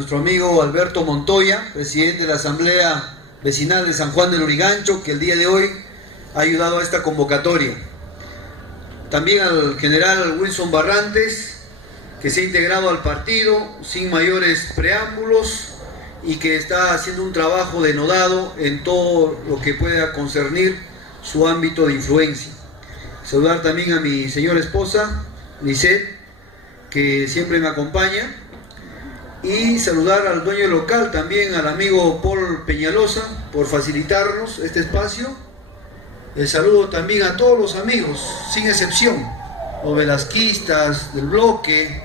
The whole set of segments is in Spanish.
nuestro amigo Alberto Montoya, presidente de la Asamblea Vecinal de San Juan del Lurigancho, que el día de hoy ha ayudado a esta convocatoria. También al general Wilson Barrantes, que se ha integrado al partido sin mayores preámbulos y que está haciendo un trabajo denodado en todo lo que pueda concernir su ámbito de influencia. Saludar también a mi señora esposa, Lisette, que siempre me acompaña, y saludar al dueño local, también al amigo Paul Peñalosa, por facilitarnos este espacio. El saludo también a todos los amigos, sin excepción, los velasquistas del bloque,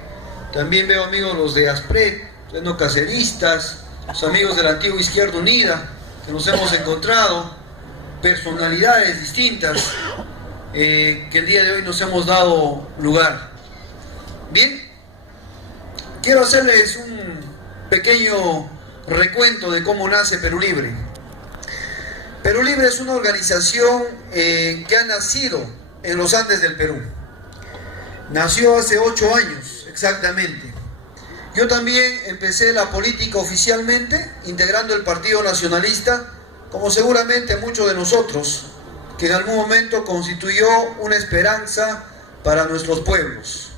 también veo amigos los de Aspret, los caceristas, los amigos de la antigua Izquierda Unida, que nos hemos encontrado, personalidades distintas, que el día de hoy nos hemos dado lugar. Bien, quiero hacerles un pequeño recuento de cómo nace Perú Libre. Perú Libre es una organización que ha nacido en los Andes del Perú. Nació hace 8 años, exactamente. Yo también empecé la política oficialmente, integrando el Partido Nacionalista, como seguramente muchos de nosotros, que en algún momento constituyó una esperanza para nuestros pueblos.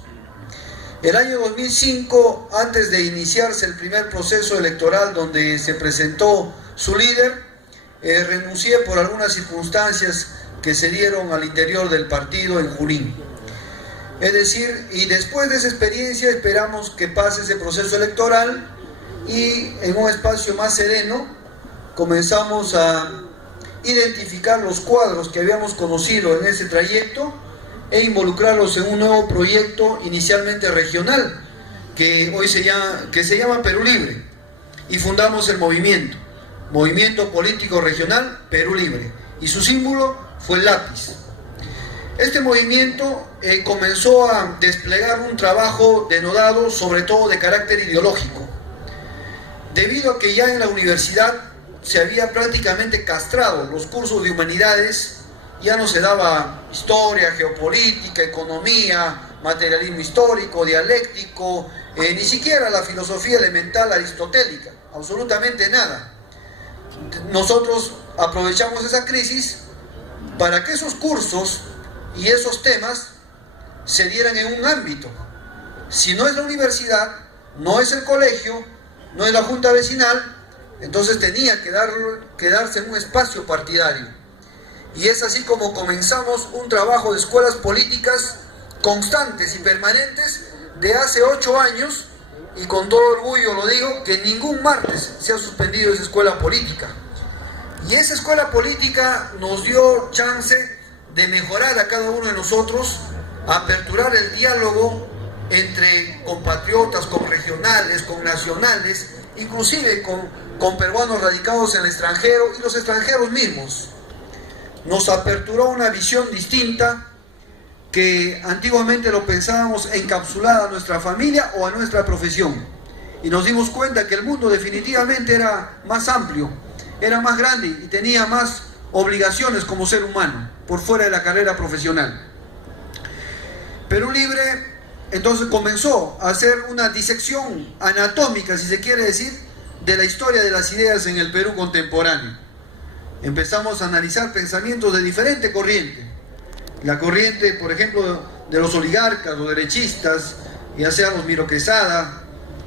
El año 2005, antes de iniciarse el primer proceso electoral donde se presentó su líder, renuncié por algunas circunstancias que se dieron al interior del partido en Junín. Es decir, y después de esa experiencia esperamos que pase ese proceso electoral y en un espacio más sereno comenzamos a identificar los cuadros que habíamos conocido en ese trayecto e involucrarlos en un nuevo proyecto inicialmente regional que hoy se llama Perú Libre, y fundamos el Movimiento Político Regional Perú Libre, y su símbolo fue el lápiz. Este movimiento comenzó a desplegar un trabajo denodado, sobre todo de carácter ideológico, debido a que ya en la universidad se había prácticamente castrado los cursos de humanidades. Ya no se daba historia, geopolítica, economía, materialismo histórico, dialéctico, ni siquiera la filosofía elemental aristotélica, absolutamente nada. Nosotros aprovechamos esa crisis para que esos cursos y esos temas se dieran en un ámbito. Si no es la universidad, no es el colegio, no es la junta vecinal, entonces tenía que darse en un espacio partidario. Y es así como comenzamos un trabajo de escuelas políticas constantes y permanentes de hace 8 años, y con todo orgullo lo digo, que ningún martes se ha suspendido esa escuela política. Y esa escuela política nos dio chance de mejorar a cada uno de nosotros, aperturar el diálogo entre compatriotas, con regionales, con nacionales, inclusive con peruanos radicados en el extranjero y los extranjeros mismos. Nos aperturó una visión distinta que antiguamente lo pensábamos encapsulada a nuestra familia o a nuestra profesión, y nos dimos cuenta que el mundo definitivamente era más amplio, era más grande y tenía más obligaciones como ser humano por fuera de la carrera profesional. Perú Libre entonces comenzó a hacer una disección anatómica, si se quiere decir, de la historia de las ideas en el Perú contemporáneo. Empezamos a analizar pensamientos de diferente corriente. La corriente, por ejemplo, de los oligarcas, los derechistas, ya sea los Miro Quesada,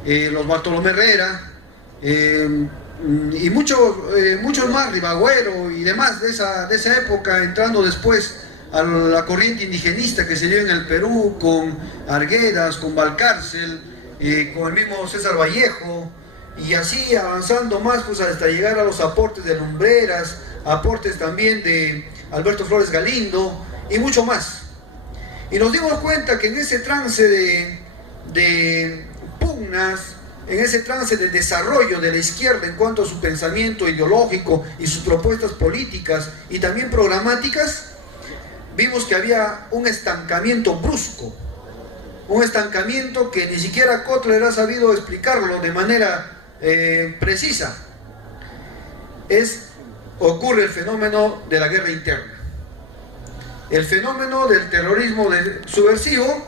los Bartolomé Herrera, y muchos más, Ribagüero y demás de esa época, entrando después a la corriente indigenista que se dio en el Perú, con Arguedas, con Valcárcel, con el mismo César Vallejo, y así avanzando más pues hasta llegar a los aportes de Lumbreras, aportes también de Alberto Flores Galindo y mucho más. Y nos dimos cuenta que en ese trance de pugnas, en ese trance de desarrollo de la izquierda en cuanto a su pensamiento ideológico y sus propuestas políticas y también programáticas, vimos que había un estancamiento brusco, un estancamiento que ni siquiera Kotler ha sabido explicarlo de manera precisa. Ocurre el fenómeno de la guerra interna, el fenómeno del terrorismo subversivo,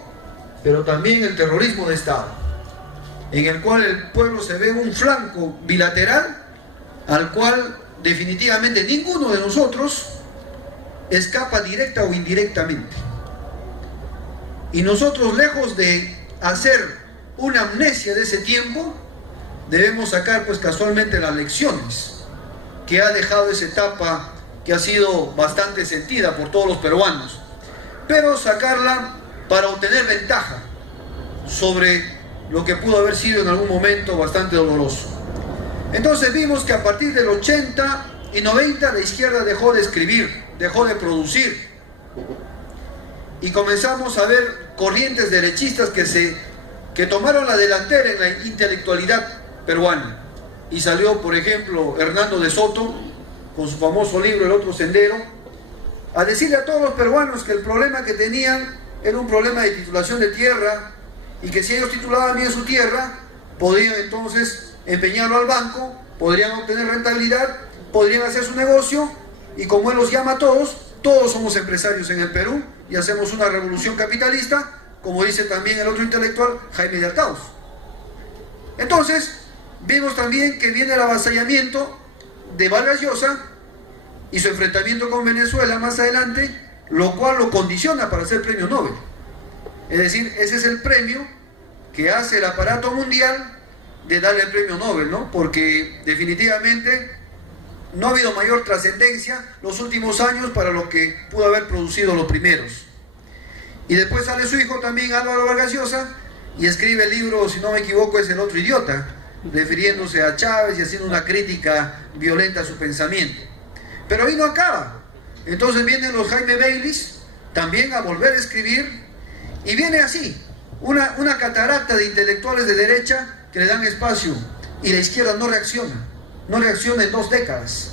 pero también el terrorismo de Estado. en el cual el pueblo se ve un flanco bilateral al cual definitivamente ninguno de nosotros escapa directa o indirectamente. Y nosotros, lejos de hacer una amnesia de ese tiempo, debemos sacar pues casualmente las lecciones que ha dejado esa etapa que ha sido bastante sentida por todos los peruanos, pero sacarla para obtener ventaja sobre lo que pudo haber sido en algún momento bastante doloroso. Entonces vimos que a partir del 80 y 90 la izquierda dejó de escribir, dejó de producir, y comenzamos a ver corrientes derechistas que tomaron la delantera en la intelectualidad peruana. Y salió, por ejemplo, Hernando de Soto, con su famoso libro El Otro Sendero, a decirle a todos los peruanos que el problema que tenían era un problema de titulación de tierra, y que si ellos titulaban bien su tierra, podrían entonces empeñarlo al banco, podrían obtener rentabilidad, podrían hacer su negocio, y como él los llama a todos somos empresarios en el Perú, y hacemos una revolución capitalista, como dice también el otro intelectual, Jaime de Artaud. Entonces, vimos también que viene el avasallamiento de Vargas Llosa y su enfrentamiento con Venezuela más adelante, lo cual lo condiciona para ser premio Nobel. Es decir, ese es el premio que hace el aparato mundial de darle el premio Nobel, ¿no? Porque definitivamente no ha habido mayor trascendencia los últimos años para lo que pudo haber producido los primeros. Y después sale su hijo también, Álvaro Vargas Llosa, y escribe el libro, si no me equivoco, es El Otro Idiota, refiriéndose a Chávez y haciendo una crítica violenta a su pensamiento. Pero ahí no acaba. Entonces vienen los Jaime Baylis también a volver a escribir, y viene así, una catarata de intelectuales de derecha que le dan espacio, y la izquierda no reacciona en 2 décadas.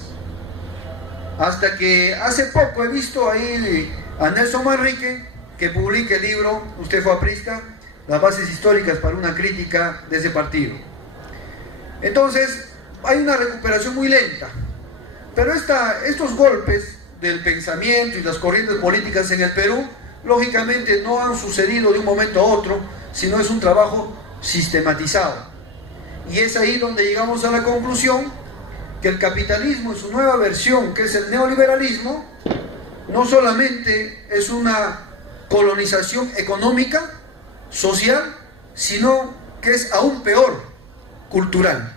Hasta que hace poco he visto ahí a Nelson Manrique, que publica el libro, usted fue aprisca, las bases históricas para una crítica de ese partido. Entonces, hay una recuperación muy lenta, pero estos golpes del pensamiento y las corrientes políticas en el Perú, lógicamente no han sucedido de un momento a otro, sino es un trabajo sistematizado. Y es ahí donde llegamos a la conclusión que el capitalismo en su nueva versión, que es el neoliberalismo, no solamente es una colonización económica, social, sino que es aún peor, cultural.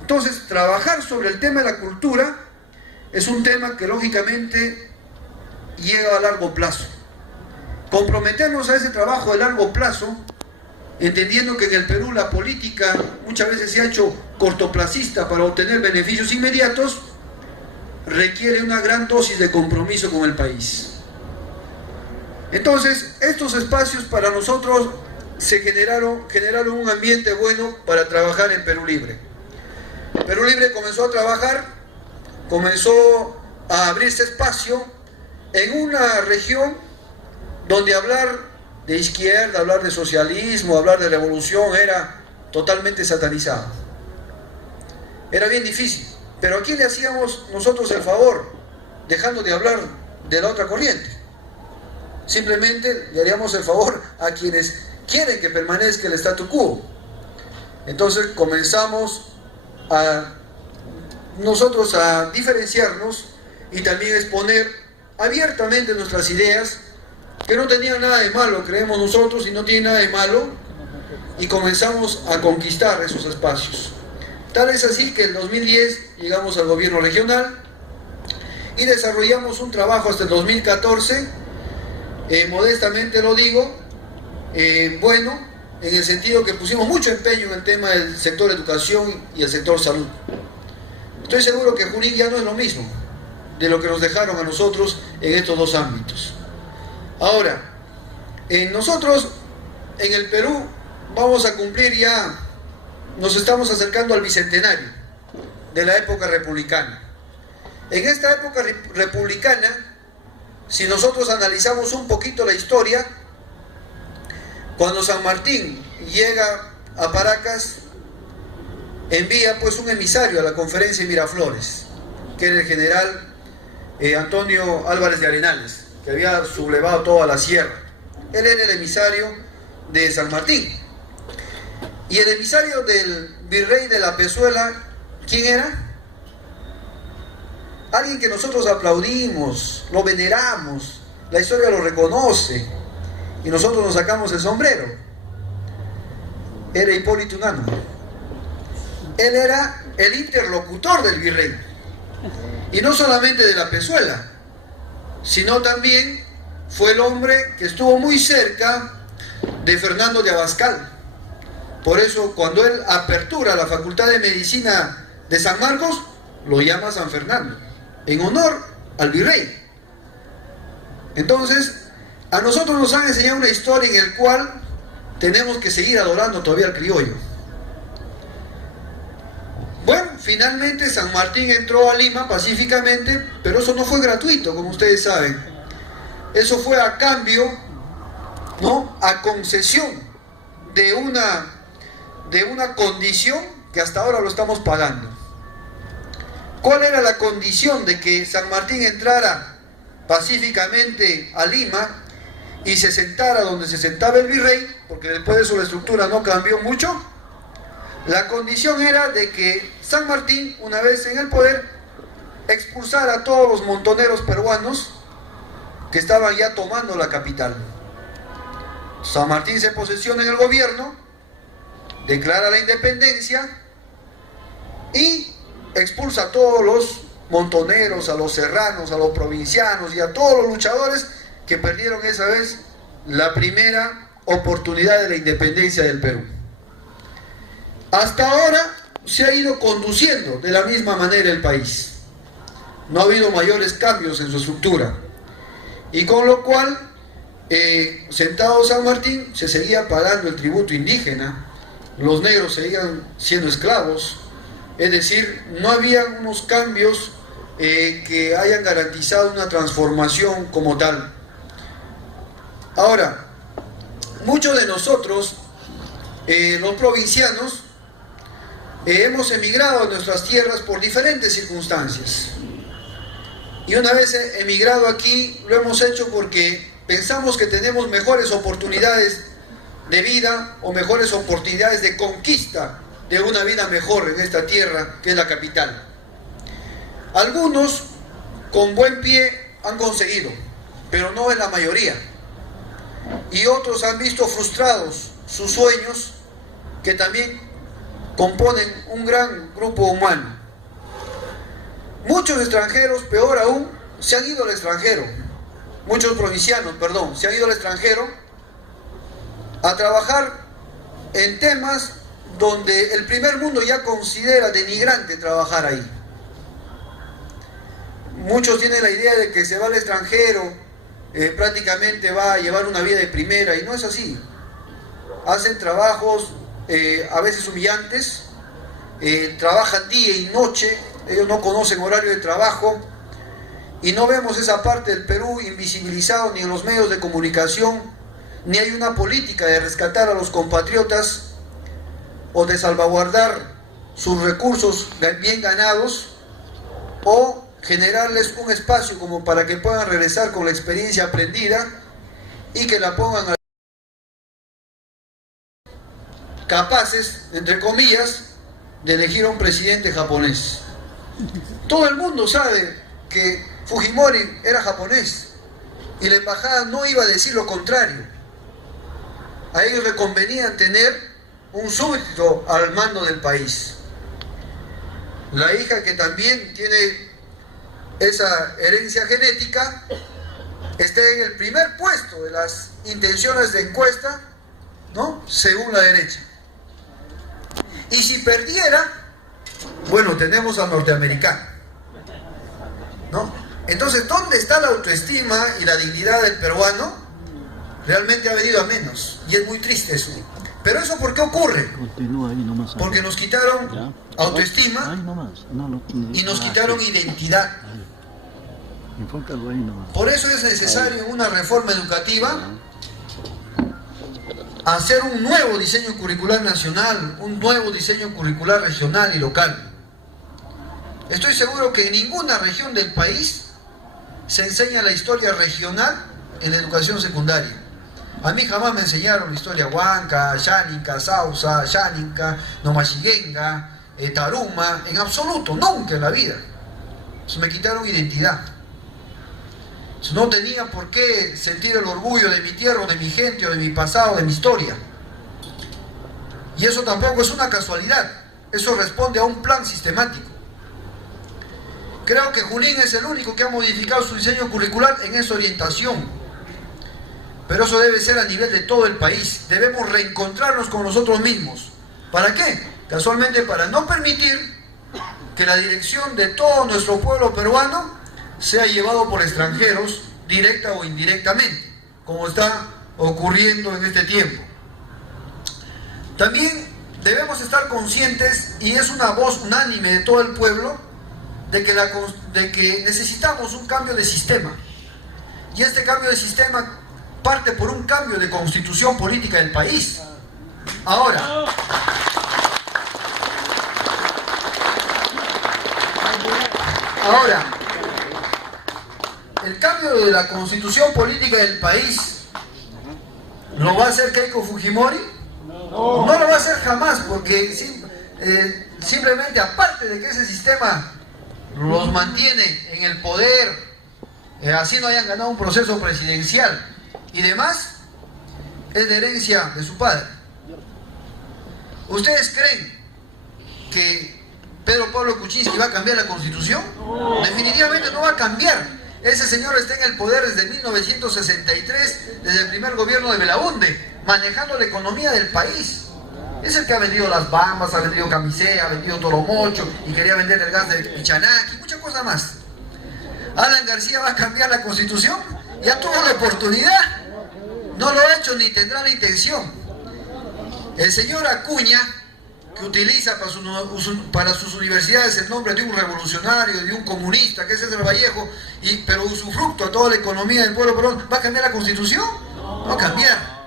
Entonces, trabajar sobre el tema de la cultura es un tema que lógicamente llega a largo plazo. Comprometernos a ese trabajo de largo plazo, entendiendo que en el Perú la política muchas veces se ha hecho cortoplacista para obtener beneficios inmediatos, requiere una gran dosis de compromiso con el país. Entonces, estos espacios para nosotros generaron un ambiente bueno para trabajar en Perú Libre. Perú Libre comenzó a trabajar, comenzó a abrirse espacio en una región donde hablar de izquierda, hablar de socialismo, hablar de revolución era totalmente satanizado. Era bien difícil, pero ¿a quién le hacíamos nosotros el favor dejando de hablar de la otra corriente? Simplemente le haríamos el favor a quienes quieren que permanezca el statu quo. Entonces comenzamos nosotros a diferenciarnos y también exponer abiertamente nuestras ideas, que no tenían nada de malo, creemos nosotros, y no tiene nada de malo, y comenzamos a conquistar esos espacios. Tal es así que en 2010 llegamos al gobierno regional y desarrollamos un trabajo hasta el 2014, modestamente lo digo, bueno, en el sentido que pusimos mucho empeño en el tema del sector educación y el sector salud. Estoy seguro que Junín ya no es lo mismo de lo que nos dejaron a nosotros en estos 2 ámbitos. Ahora, nosotros en el Perú vamos a cumplir ya, nos estamos acercando al bicentenario de la época republicana. En esta época republicana, si nosotros analizamos un poquito la historia, cuando San Martín llega a Paracas, envía pues un emisario a la conferencia de Miraflores, que era el general Antonio Álvarez de Arenales, que había sublevado toda la sierra. Él era el emisario de San Martín. Y el emisario del virrey de la Pezuela, ¿quién era? Alguien que nosotros aplaudimos, lo veneramos, la historia lo reconoce y nosotros nos sacamos el sombrero. Era Hipólito Unanue. Él era el interlocutor del virrey, y no solamente de la Pezuela, sino también fue el hombre que estuvo muy cerca de Fernando de Abascal. Por eso cuando él apertura la Facultad de Medicina de San Marcos, lo llama San Fernando, en honor al virrey. Entonces, a nosotros nos han enseñado una historia en la cual tenemos que seguir adorando todavía al criollo. Bueno, finalmente San Martín entró a Lima pacíficamente, pero eso no fue gratuito, como ustedes saben. Eso fue a cambio, ¿no?, a concesión de una condición que hasta ahora lo estamos pagando. ¿Cuál era la condición de que San Martín entrara pacíficamente a Lima y se sentara donde se sentaba el virrey? Porque después de eso la estructura no cambió mucho. La condición era de que San Martín, una vez en el poder, expulsara a todos los montoneros peruanos que estaban ya tomando la capital. San Martín se posesiona en el gobierno, declara la independencia y expulsa a todos los montoneros, a los serranos, a los provincianos y a todos los luchadores que perdieron esa vez la primera oportunidad de la independencia del Perú. Hasta ahora se ha ido conduciendo de la misma manera el país. No ha habido mayores cambios en su estructura. Y con lo cual, sentado San Martín, se seguía pagando el tributo indígena, los negros seguían siendo esclavos, es decir, no había unos cambios que hayan garantizado una transformación como tal. Ahora, muchos de nosotros, los provincianos, hemos emigrado a nuestras tierras por diferentes circunstancias. Y una vez emigrado aquí, lo hemos hecho porque pensamos que tenemos mejores oportunidades de vida o mejores oportunidades de conquista de una vida mejor en esta tierra que es la capital. Algunos con buen pie han conseguido, pero no es la mayoría. Y otros han visto frustrados sus sueños, que también componen un gran grupo humano. Muchos extranjeros, peor aún, se han ido al extranjero. Muchos provincianos, perdón, se han ido al extranjero a trabajar en temas donde el primer mundo ya considera denigrante trabajar ahí. Muchos tienen la idea de que se va al extranjero, prácticamente va a llevar una vida de primera, y no es así. Hacen trabajos a veces humillantes, trabajan día y noche, ellos no conocen horario de trabajo, y no vemos esa parte del Perú invisibilizado ni en los medios de comunicación, ni hay una política de rescatar a los compatriotas o de salvaguardar sus recursos bien ganados, o generarles un espacio como para que puedan regresar con la experiencia aprendida y que la pongan capaces, entre comillas, de elegir a un presidente japonés. Todo el mundo sabe que Fujimori era japonés y la embajada no iba a decir lo contrario. A ellos les convenía tener un súbdito al mando del país. La hija, que también tiene esa herencia genética, está en el primer puesto de las intenciones de encuesta, ¿no?, según la derecha. Y si perdiera, bueno, tenemos al norteamericano, ¿no? Entonces, ¿dónde está la autoestima y la dignidad del peruano? Realmente ha venido a menos, y es muy triste eso. Pero ¿eso por qué ocurre? Porque nos quitaron autoestima y nos quitaron identidad. Por eso es necesario una reforma educativa, hacer un nuevo diseño curricular nacional, un nuevo diseño curricular regional y local. Estoy seguro que en ninguna región del país se enseña la historia regional en la educación secundaria. A mí jamás me enseñaron la historia Huanca, Xánica, Sausa, Xánica, Nomachigenga, Taruma, en absoluto, nunca en la vida. Me quitaron identidad. No tenía por qué sentir el orgullo de mi tierra, de mi gente, o de mi pasado, de mi historia. Y eso tampoco es una casualidad, eso responde a un plan sistemático. Creo que Junín es el único que ha modificado su diseño curricular en esa orientación. Pero eso debe ser a nivel de todo el país. Debemos reencontrarnos con nosotros mismos. ¿Para qué? Casualmente para no permitir que la dirección de todo nuestro pueblo peruano sea llevado por extranjeros, directa o indirectamente, como está ocurriendo en este tiempo. También debemos estar conscientes, y es una voz unánime de todo el pueblo, de que necesitamos un cambio de sistema. Y este cambio de sistema parte por un cambio de constitución política del país. Ahora, el cambio de la constitución política del país ¿lo va a hacer Keiko Fujimori? No lo va a hacer jamás, porque simplemente, aparte de que ese sistema los mantiene en el poder, así no hayan ganado un proceso presidencial y demás, es de herencia de su padre. ¿Ustedes creen que Pedro Pablo Kuczynski va a cambiar la constitución? Definitivamente no va a cambiar. Ese señor está en el poder desde 1963, desde el primer gobierno de Belaunde, manejando la economía del país. Es el que ha vendido las Bambas, ha vendido Camisea, ha vendido Toromocho y quería vender el gas de Pichanaki y muchas cosas más. Alan García va a cambiar la constitución, ya tuvo la oportunidad, no lo ha hecho ni tendrá la intención. El señor Acuña, que utiliza para sus universidades el nombre de un revolucionario, de un comunista, que es César Vallejo, pero usufructo a toda la economía del pueblo peruano, ¿va a cambiar la constitución? No va a cambiar.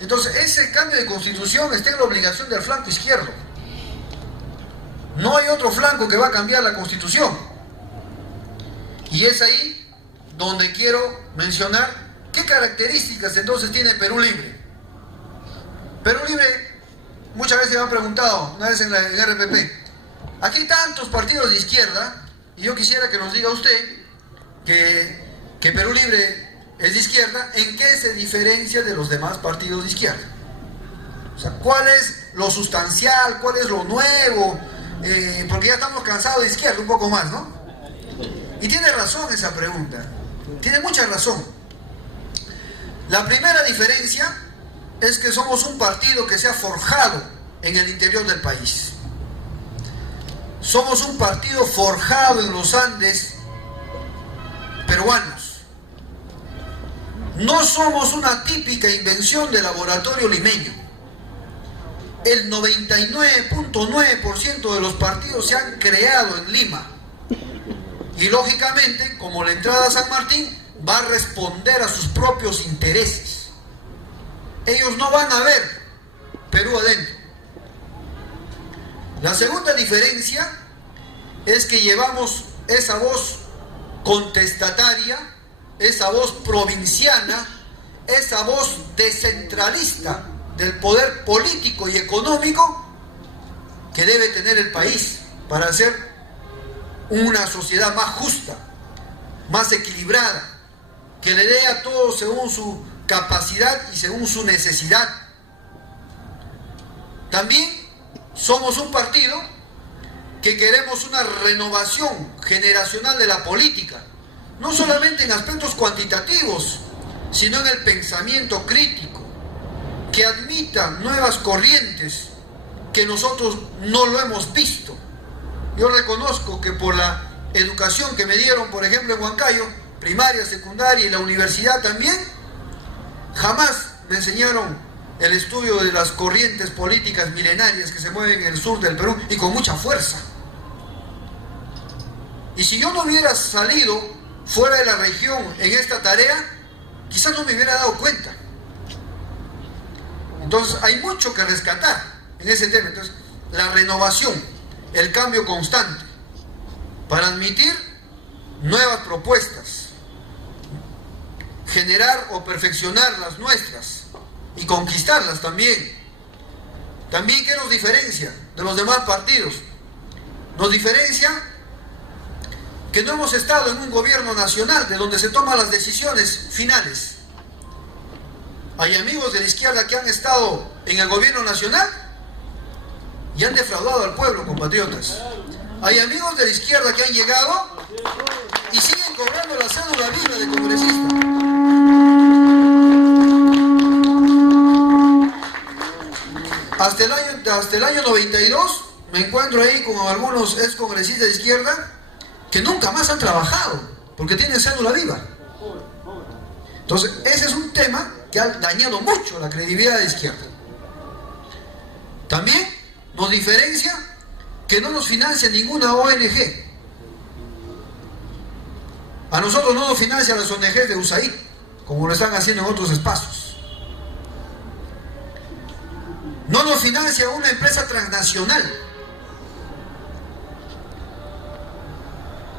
Entonces, ese cambio de constitución está en la obligación del flanco izquierdo. No hay otro flanco que va a cambiar la constitución. Y es ahí donde quiero mencionar qué características entonces tiene Perú Libre. Perú Libre, muchas veces me han preguntado, una vez en RPP, aquí hay tantos partidos de izquierda, y yo quisiera que nos diga usted que Perú Libre es de izquierda, ¿en qué se diferencia de los demás partidos de izquierda? O sea, ¿cuál es lo sustancial? ¿Cuál es lo nuevo? Porque ya estamos cansados de izquierda, un poco más, ¿no? Y tiene razón esa pregunta, tiene mucha razón. La primera diferencia es que somos un partido que se ha forjado en el interior del país. Somos un partido forjado en los Andes peruanos. No somos una típica invención de laboratorio limeño. El 99.9% de los partidos se han creado en Lima. Y lógicamente, como la entrada a San Martín, va a responder a sus propios intereses. Ellos no van a ver Perú adentro. La segunda diferencia es que llevamos esa voz contestataria, esa voz provinciana, esa voz descentralista del poder político y económico que debe tener el país para hacer una sociedad más justa, más equilibrada, que le dé a todos según su capacidad y según su necesidad. También somos un partido que queremos una renovación generacional de la política, no solamente en aspectos cuantitativos, sino en el pensamiento crítico, que admita nuevas corrientes que nosotros no lo hemos visto. Yo reconozco que por la educación que me dieron, por ejemplo, en Huancayo, primaria, secundaria y la universidad también, jamás me enseñaron el estudio de las corrientes políticas milenarias que se mueven en el sur del Perú y con mucha fuerza. Y si yo no hubiera salido fuera de la región en esta tarea, quizás no me hubiera dado cuenta. Entonces hay mucho que rescatar en ese tema. Entonces, la renovación, el cambio constante, para admitir nuevas propuestas, generar o perfeccionar las nuestras, y conquistarlas también. También, ¿qué nos diferencia de los demás partidos? Nos diferencia que no hemos estado en un gobierno nacional de donde se toman las decisiones finales. Hay amigos de la izquierda que han estado en el gobierno nacional y han defraudado al pueblo, compatriotas. Hay amigos de la izquierda que han llegado y siguen cobrando la cédula viva de congresista. Hasta el año 92 me encuentro ahí con algunos excongresistas de izquierda que nunca más han trabajado porque tienen cédula viva. Entonces, ese es un tema que ha dañado mucho la credibilidad de la izquierda. También nos diferencia que no nos financia ninguna ONG. A nosotros no nos financian las ONGs de USAID, como lo están haciendo en otros espacios. No nos financia una empresa transnacional.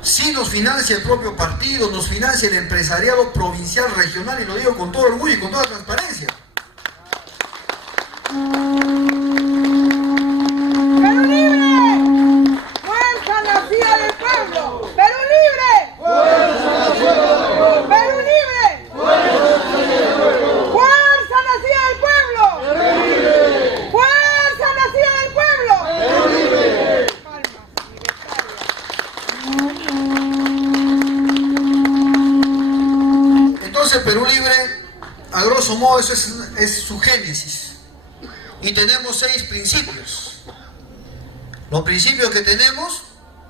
Sí nos financia el propio partido, nos financia el empresariado provincial, regional, y lo digo con todo orgullo y con toda transparencia. ¡Perú libre! ¡Fuerza nacida del pueblo! ¡Perú libre! ¡Fuerza nacida del pueblo! ¡Perú libre! ¡Fuerza nacida del pueblo! ¡Perú libre! ¡Fuerza nacida del pueblo! ¡Perú libre! Entonces, Perú Libre, a grosso modo, eso es su génesis. Y tenemos 6 principios. Los principios que tenemos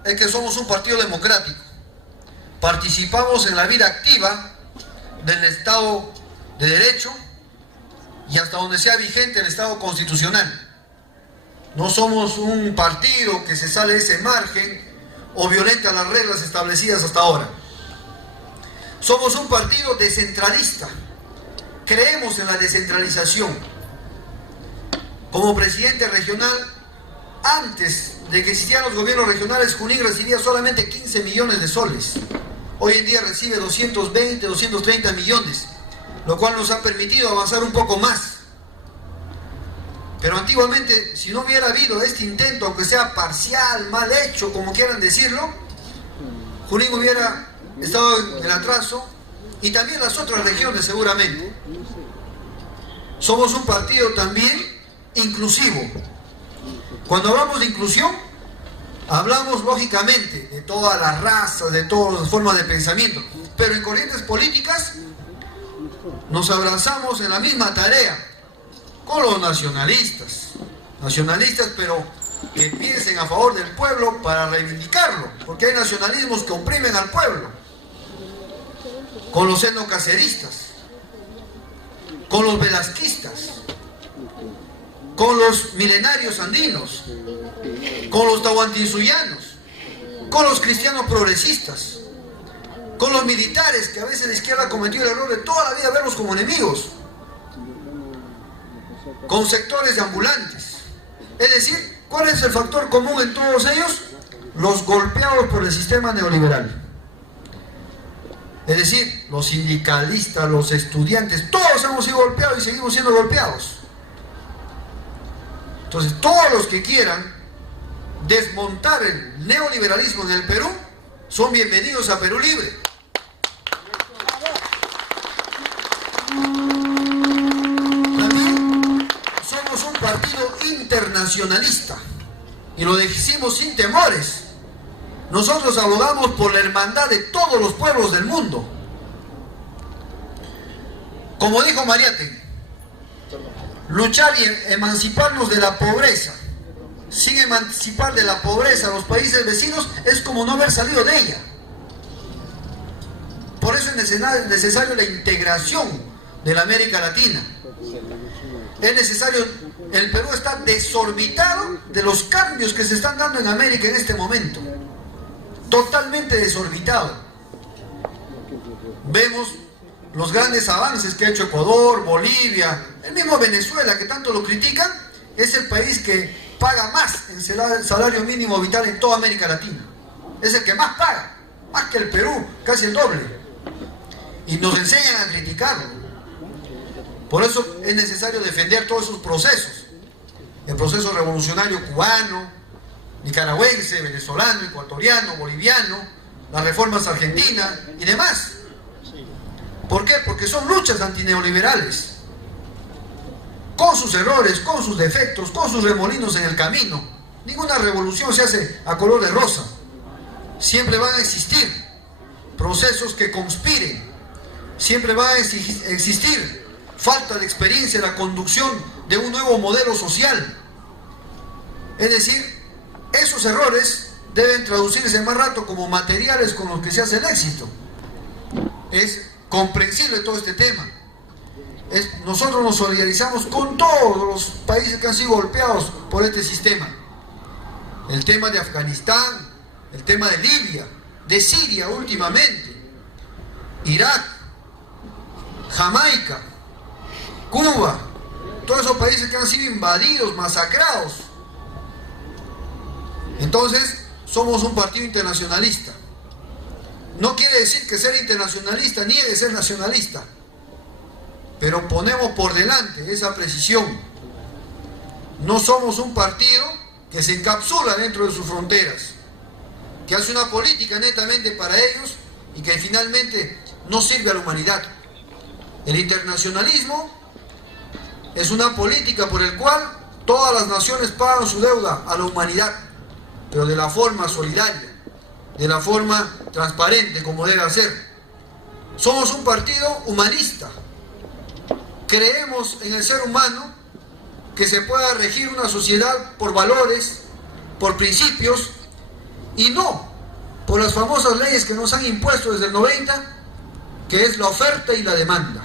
es que somos un partido democrático. Participamos en la vida activa del Estado de Derecho y hasta donde sea vigente el Estado constitucional. No somos un partido que se sale de ese margen o violenta las reglas establecidas hasta ahora. Somos un partido descentralista. Creemos en la descentralización. Como presidente regional, antes de que existieran los gobiernos regionales, Junín recibía solamente 15 millones de soles. Hoy en día recibe 220, 230 millones, lo cual nos ha permitido avanzar un poco más. Pero antiguamente, si no hubiera habido este intento, aunque sea parcial, mal hecho, como quieran decirlo, Junín hubiera estado en el atraso, y también las otras regiones seguramente. Somos un partido también inclusivo. Cuando hablamos de inclusión, hablamos lógicamente de todas las razas, de todas las formas de pensamiento, pero en corrientes políticas nos abrazamos en la misma tarea con los nacionalistas pero que piensen a favor del pueblo para reivindicarlo, porque hay nacionalismos que oprimen al pueblo, con los etnocaceristas, con los velasquistas, con los milenarios andinos, con los tahuantinsuyanos, con los cristianos progresistas, con los militares, que a veces la izquierda ha cometido el error de toda la vida verlos como enemigos, con sectores de ambulantes. Es decir, ¿cuál es el factor común en todos ellos? Los golpeados por el sistema neoliberal. Es decir, los sindicalistas, los estudiantes, todos hemos sido golpeados y seguimos siendo golpeados. Entonces, todos los que quieran desmontar el neoliberalismo en el Perú son bienvenidos a Perú Libre. También somos un partido internacionalista y lo decimos sin temores. Nosotros abogamos por la hermandad de todos los pueblos del mundo. Como dijo Mariátegui, luchar y emanciparnos de la pobreza, sin emancipar de la pobreza a los países vecinos, es como no haber salido de ella. Por eso es necesario la integración de la América Latina. Es necesario, el Perú está desorbitado de los cambios que se están dando en América en este momento. Totalmente desorbitado. Vemos los grandes avances que ha hecho Ecuador, Bolivia, el mismo Venezuela, que tanto lo critican, es el país que paga más en salario mínimo vital en toda América Latina. Es el que más paga, más que el Perú, casi el doble. Y nos enseñan a criticarlo. Por eso es necesario defender todos esos procesos. El proceso revolucionario cubano, nicaragüense, venezolano, ecuatoriano, boliviano, las reformas argentinas y demás. ¿Por qué? Porque son luchas antineoliberales, con sus errores, con sus defectos, con sus remolinos en el camino. Ninguna revolución se hace a color de rosa. Siempre van a existir procesos que conspiren, siempre va a existir falta de experiencia en la conducción de un nuevo modelo social. Es decir, esos errores deben traducirse más rato como materiales con los que se hace el éxito. Es comprensible todo este tema. Nosotros nos solidarizamos con todos los países que han sido golpeados por este sistema. El tema de Afganistán, el tema de Libia, de Siria últimamente, Irak, Jamaica, Cuba, todos esos países que han sido invadidos, masacrados. Entonces, somos un partido internacionalista. No quiere decir que ser internacionalista niegue ser nacionalista, pero ponemos por delante esa precisión. No somos un partido que se encapsula dentro de sus fronteras, que hace una política netamente para ellos y que finalmente no sirve a la humanidad. El internacionalismo es una política por el cual todas las naciones pagan su deuda a la humanidad, pero de la forma solidaria, de la forma transparente como debe ser. Somos un partido humanista. Creemos en el ser humano, que se pueda regir una sociedad por valores, por principios, y no por las famosas leyes que nos han impuesto desde el 90, que es la oferta y la demanda.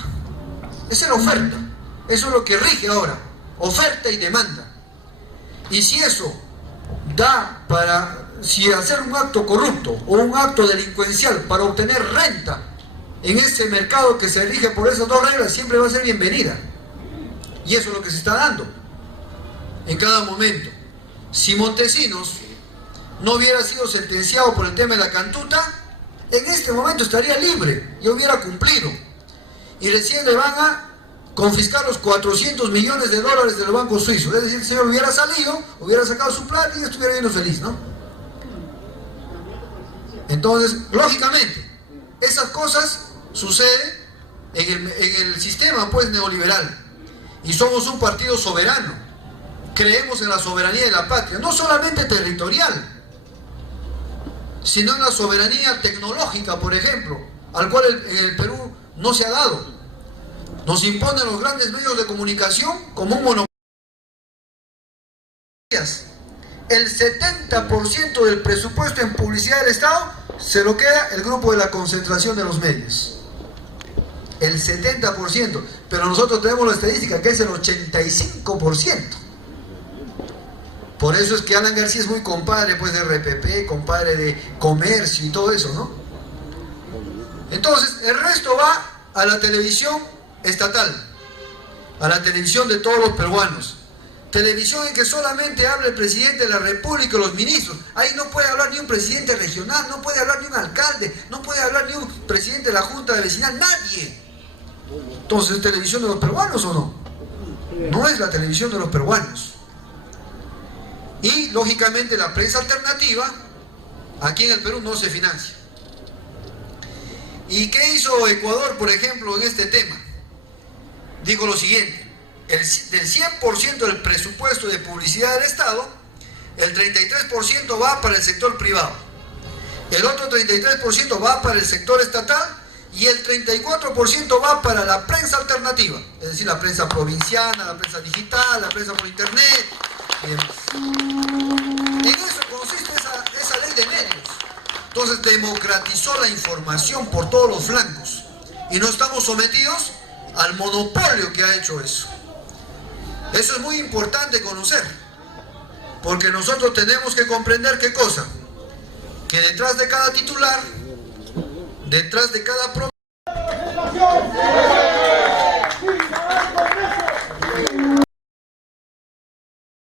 Esa es la oferta, eso es lo que rige ahora, oferta y demanda. Y si eso da para, si hacer un acto corrupto o un acto delincuencial para obtener renta en ese mercado que se rige por esas dos reglas, siempre va a ser bienvenida. Y eso es lo que se está dando en cada momento. Si Montesinos no hubiera sido sentenciado por el tema de la cantuta, en este momento estaría libre y hubiera cumplido. Y recién le van a confiscar los 400 millones de dólares del banco suizo. Es decir, el señor hubiera salido, hubiera sacado su plata y estuviera viendo feliz, ¿no? Entonces, lógicamente, esas cosas suceden en el sistema pues neoliberal. Y somos un partido soberano. Creemos en la soberanía de la patria, no solamente territorial, sino en la soberanía tecnológica, por ejemplo, al cual en el Perú no se ha dado. Nos imponen los grandes medios de comunicación como un monopolio. El 70% del presupuesto en publicidad del Estado se lo queda el grupo de la concentración de los medios. El 70%, pero nosotros tenemos la estadística que es el 85%. Por eso es que Alan García es muy compadre pues de RPP, compadre de comercio y todo eso, ¿no? Entonces, el resto va a la televisión estatal, a la televisión de todos los peruanos. Televisión en que solamente habla el presidente de la República y los ministros. Ahí no puede hablar ni un presidente regional, no puede hablar ni un alcalde, no puede hablar ni un presidente de la Junta de Vecinal, nadie. Entonces, ¿es televisión de los peruanos o no? No es la televisión de los peruanos. Y, lógicamente, la prensa alternativa, aquí en el Perú, no se financia. ¿Y qué hizo Ecuador, por ejemplo, en este tema? Digo lo siguiente. Del 100% del presupuesto de publicidad del Estado, el 33% va para el sector privado, el otro 33% va para el sector estatal y el 34% va para la prensa alternativa, es decir, la prensa provinciana, la prensa digital, la prensa por internet y demás. En eso consiste esa ley de medios. Entonces democratizó la información por todos los flancos y no estamos sometidos al monopolio que ha hecho eso. Eso es muy importante conocer, porque nosotros tenemos que comprender qué cosa, que detrás de cada titular, detrás de cada